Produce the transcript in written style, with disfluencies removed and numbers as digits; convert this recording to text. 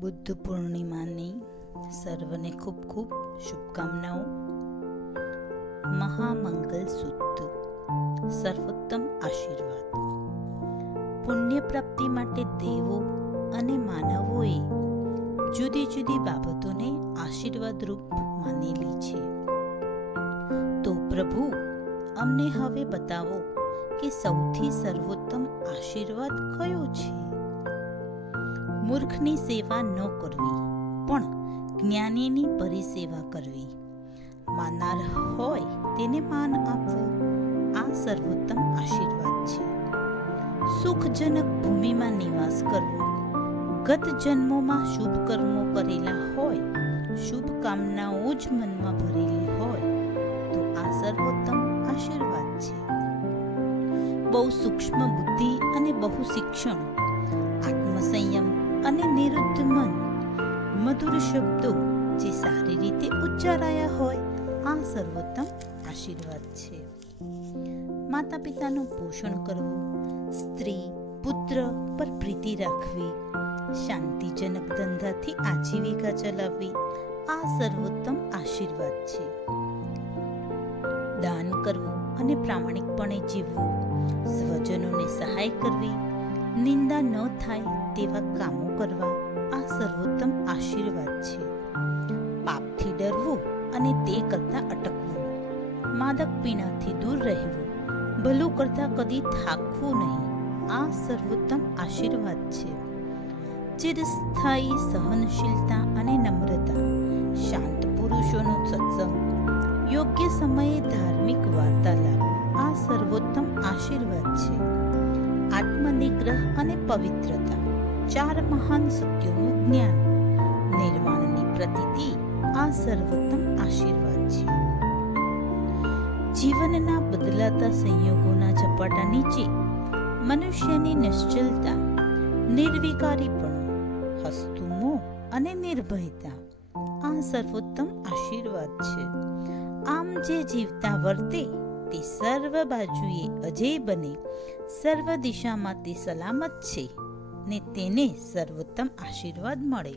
બુદ્ધ પૂર્ણિમાની સર્વને ખૂબ ખૂબ શુભકામનાઓ. મહામંગલ સૂત્ર, સર્વોત્તમ આશીર્વાદ. પુણ્ય પ્રાપ્તિ માટે દેવો અને માનવોએ જુદી જુદી બાબતોને આશીર્વાદરૂપ માનેલી છે. તો પ્રભુ, અમને હવે બતાવો કે સૌથી સર્વોત્તમ આશીર્વાદ કયો છે? મૂર્ખની સેવા ન કરવી, પણ જ્ઞાનીની પરિસેવા કરવી. માનનાર હોય તેને માન આપવું, આ સર્વોત્તમ આશીર્વાદ છે. સુખજનક ભૂમિમાં નિવાસ કરવો, ગત જન્મોમાં શુભ કર્મો કરેલા હોય, શુભ કામનાઓ જ મનમાં ભરેલી હોય તો આ સર્વોત્તમ આશીર્વાદ છે. બહુ સૂક્ષ્મ બુદ્ધિ અને બહુ શિક્ષણ, આત્મસંયમ અને નિરુદ્ધ મન, મધુર શબ્દો જે સારી રીતે ઉચ્ચારાયા હોય, આ સર્વોત્તમ આશીર્વાદ છે. માતા પિતાનું પોષણ કરવું, સ્ત્રી પુત્ર પર પ્રીતિ રાખવી, શાંતિજનક ધંધાથી આજીવિકા ચલાવવી, આ સર્વોત્તમ આશીર્વાદ છે. દાન કરવું અને પ્રામાણિકપણે જીવવું, સ્વજનોને સહાય કરવી, નિંદા ન થાય તેવા કામો કરવા, આ સર્વોત્તમ આશીર્વાદ છે. પાપથી ડરવું અને તે કરતાં અટકવું, માદક પીણાથી દૂર રહેવું, ભલું કરતાં કદી થાકવું નહીં, આ સર્વોત્તમ આશીર્વાદ છે. ચિરસ્થાયી સહનશીલતા અને નમ્રતા, શાંત પુરુષોનો સત્સંગ, યોગ્ય સમયે ધાર્મિક વાર્તાલાપ, આ સર્વોત્તમ આશીર્વાદ છે. આત્મનિગ્રહ અને પવિત્રતા, 4 મહાન સત્યોનું જ્ઞાન, નિર્વાણની પ્રતીતિ, આ સર્વોત્તમ આશીર્વાદ છે. જીવનના બદલાતા સંયોગોના ઝપાટા નીચે મનુષ્યની નિશ્ચલતા, નિર્વિકારીપણું, હસતું મોં અને નિર્ભયતા, આ સર્વોત્તમ આશીર્વાદ છે. આમ જે જીવતા વર્તે તે સર્વ બાજુએ અજેય બને, સર્વ દિશામાં તે સલામત છે ને તેને સર્વોત્તમ આશીર્વાદ મળે.